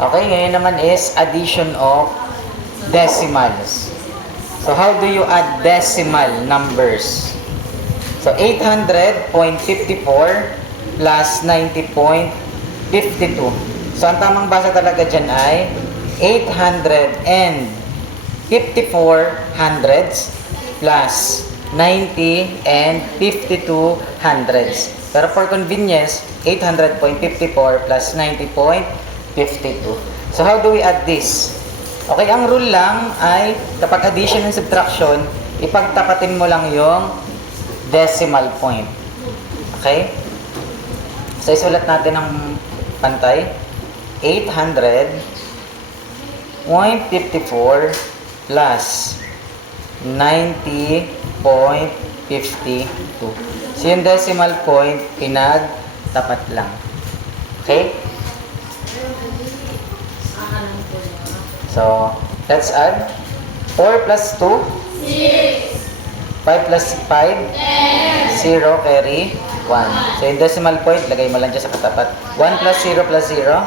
Okay, ngayon naman is addition of decimals. So, how do you add decimal numbers? So, 800.54 plus 90.52. So, ang tamang basa talaga dyan ay 854 hundreds plus 90 and 52 hundreds. Pero for convenience, 800.54 plus 90.52. So, how do we add this? Okay, ang rule lang ay kapag addition and subtraction, ipagtapatin mo lang yung decimal point. Okay? So, isulat natin ang pantay. 800.54 plus 90.52. So, yung decimal point, pinagtapat lang. Okay? So, let's add. 4 plus 2? 6. 5 plus 5? 0 carry 1. So, yung decimal point, lagay mo lang dyan sa katapat. 1 plus 0 plus 0?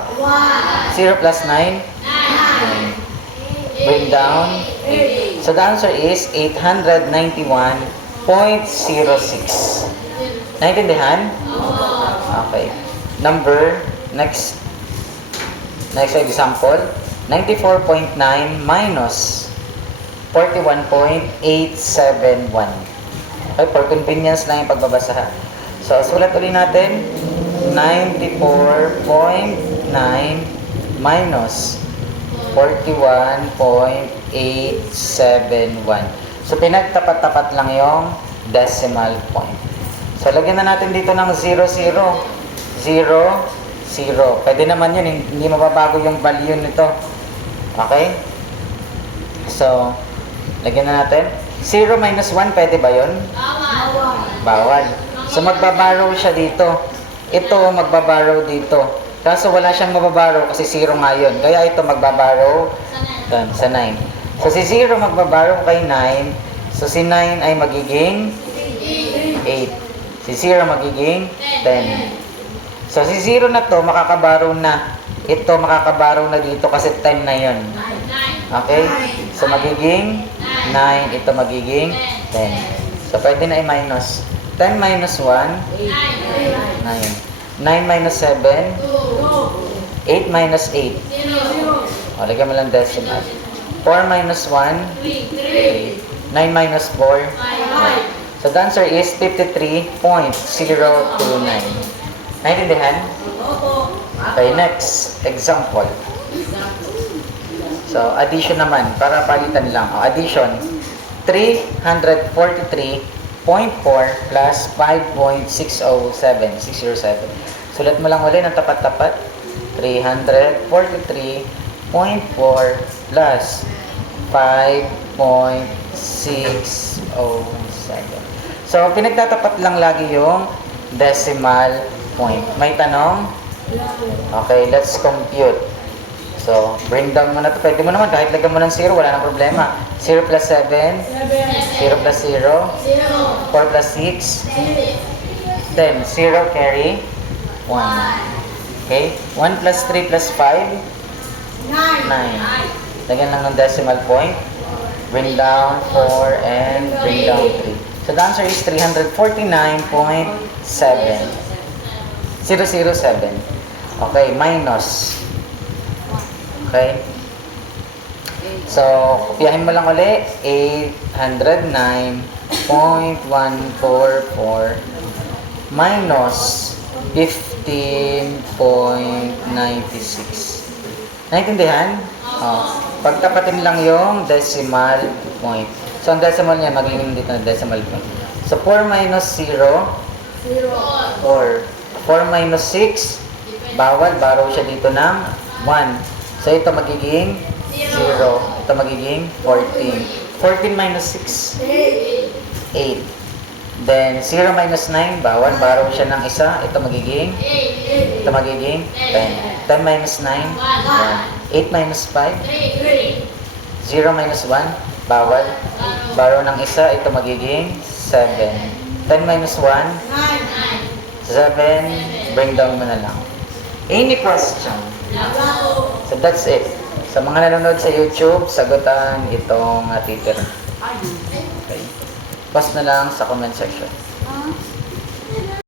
0 plus 9? 9. Bring down 8. So, the answer is 891.06. Naintindihan? Okay. Next example. 94.9 minus 41.871. Okay, for convenience lang yung pagbabasa. So, sulat ulit natin. 94.9 minus 41.871. So, pinagtapat-tapat lang yung decimal point. So, lagyan na natin dito ng 0, 0. 0, 0. Pwede naman yun, hindi mababago yung value nito. Okay? So, lagyan na natin. 0 minus 1, pwede ba yun? Bawal. So, magbabarrow siya dito. Ito, magbabarrow dito. Kaso wala siyang mababarrow kasi 0 nga yun. Kaya ito magbabarrow sa 9. So, si 0 magbabarrow kay 9. So, si 9 ay magiging 8. Si 0 magiging 10. So, si 0 na to, makakabarrow na. Ito, makakabarrow na dito kasi 10 na yun. Okay? So, magiging 9. Ito magiging 10. So, pwede na i-minus. 10 minus 1, 9. 9 minus 7, 8 minus 8. O, lagyan mo lang decimal. 4 minus 1, 3. 9 minus 4, 5. So, the answer is 53.029. Naintindihan? Okay, next example. So, addition naman, para palitan lang. O, addition, 343.4 plus 5.607. Sulat mo lang ulit ng tapat-tapat. 343.4 plus 5.607. So, pinagtatapat lang lagi yung decimal point. May tanong? Okay, let's compute. So, bring down mo na ito. Pwede mo naman, kahit lagyan mo ng 0, wala nang problema. 0 plus 7, 0 plus 0, 4 plus 6, 10. 0 carry 1. Okay, 1 plus 3 plus 5, 9. Lagyan lang ng decimal point. Bring down 4 and bring down 3. So, the answer is 349.7. 007. Okay, minus. Okay. So, kopyahin mo lang ulit. 809.144 minus 15.96. Naintindihan? Pagtapatin lang yung decimal point. So, ang decimal niya, magiging dito na decimal point. So, 4 minus 0, 4. 4 minus 6, bawal, barrow siya dito ng 1. So, ito magiging 0. Ito magiging 14. 14 minus 6, 8. Then, 0 minus 9, bawal, barrow siya ng isa. Ito magiging 10. 10 minus 9, 1. 8 minus 5, 0 minus 1, bawal, barrow ng isa. Ito magiging 7. 10 minus 1, 7, bring down mo na lang. Any question? So, that's it. Sa mga nanonood sa YouTube, sagutan itong titira. Okay. Post na lang sa comment section.